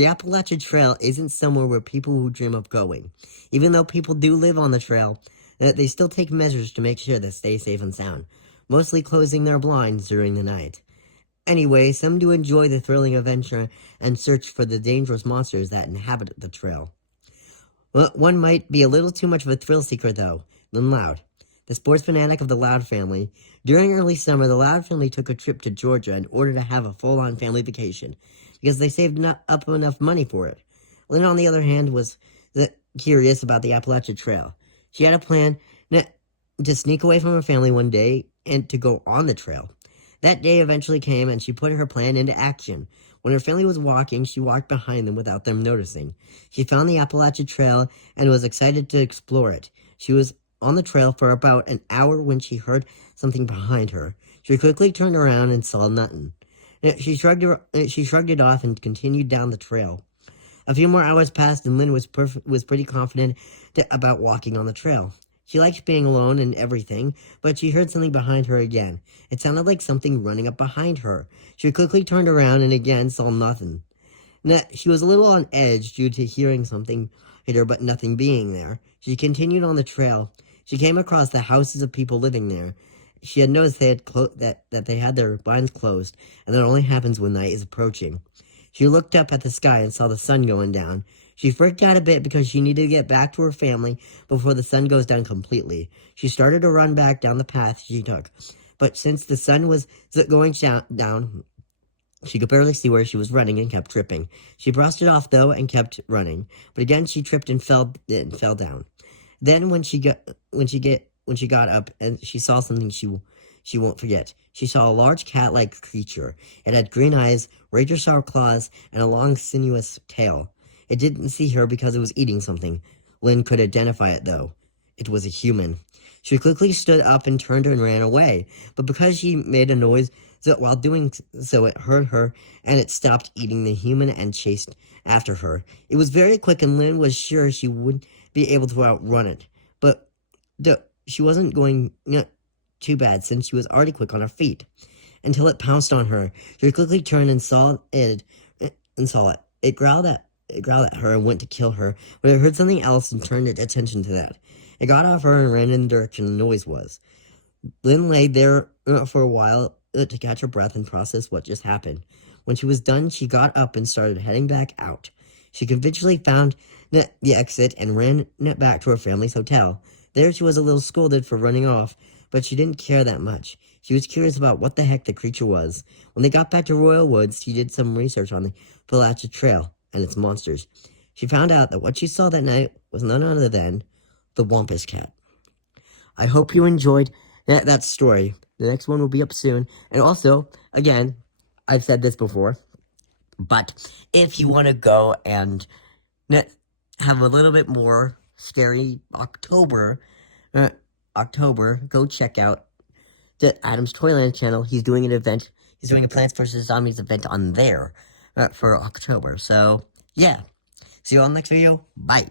The Appalachian Trail isn't somewhere where people who dream of going. Even though people do live on the trail, they still take measures to make sure they stay safe and sound, mostly closing their blinds during the night. Anyway, some do enjoy the thrilling adventure and search for the dangerous monsters that inhabit the trail. Well, one might be a little too much of a thrill seeker, though, than Loud. The sports fanatic of the Loud family. During early summer, the Loud family took a trip to Georgia in order to have a full-on family vacation, because they saved up enough money for it. Lynn, on the other hand, was curious about the Appalachian Trail. She had a plan to sneak away from her family one day and to go on the trail. That day eventually came, and she put her plan into action. When her family was walking, she walked behind them without them noticing. She found the Appalachian Trail and was excited to explore it. She was on the trail for about an hour when she heard something behind her. She quickly turned around and saw nothing. She shrugged it off and continued down the trail. A few more hours passed, and Lynn was pretty confident about walking on the trail. She liked being alone and everything, but she heard something behind her again. It sounded like something running up behind her. She quickly turned around and again saw nothing. She was a little on edge due to hearing something hit her, but nothing being there. She continued on the trail. She came across the houses of people living there. She had noticed that they had their blinds closed, and that only happens when night is approaching. She looked up at the sky and saw the sun going down. She freaked out a bit because she needed to get back to her family before the sun goes down completely. She started to run back down the path she took, but since the sun was going down, she could barely see where she was running and kept tripping. She brushed it off, though, and kept running, but again she tripped and fell down. Then when she got up and she saw something she won't forget. She saw a large cat-like creature. It had green eyes, razor-sharp claws, and a long, sinuous tail. It didn't see her because it was eating something. Lynn could identify it, though. It was a human. She quickly stood up and turned and ran away, but because she made a noise while doing so, it hurt her, and it stopped eating the human and chased after her. It was very quick, and Lynn was sure she would be able to outrun it, but she wasn't going too bad since she was already quick on her feet. Until it pounced on her. She quickly turned and saw it. It growled at her and went to kill her, but it heard something else and turned its attention to that. It got off her and ran in the direction the noise was. Lynn lay there for a while to catch her breath and process what just happened. When she was done, she got up and started heading back out. She eventually found the exit and ran back to her family's hotel. There she was a little scolded for running off, but she didn't care that much. She was curious about what the heck the creature was. When they got back to Royal Woods, she did some research on the Appalachian Trail and its monsters. She found out that what she saw that night was none other than the Wampus Cat. I hope you enjoyed that story. The next one will be up soon. And also, again, I've said this before, but if you want to go and have a little bit more scary October, go check out the Adam's Toyland channel. He's doing an event. He's doing a Plants vs. Zombies event on there for October. So, yeah. See you all in the next video. Bye.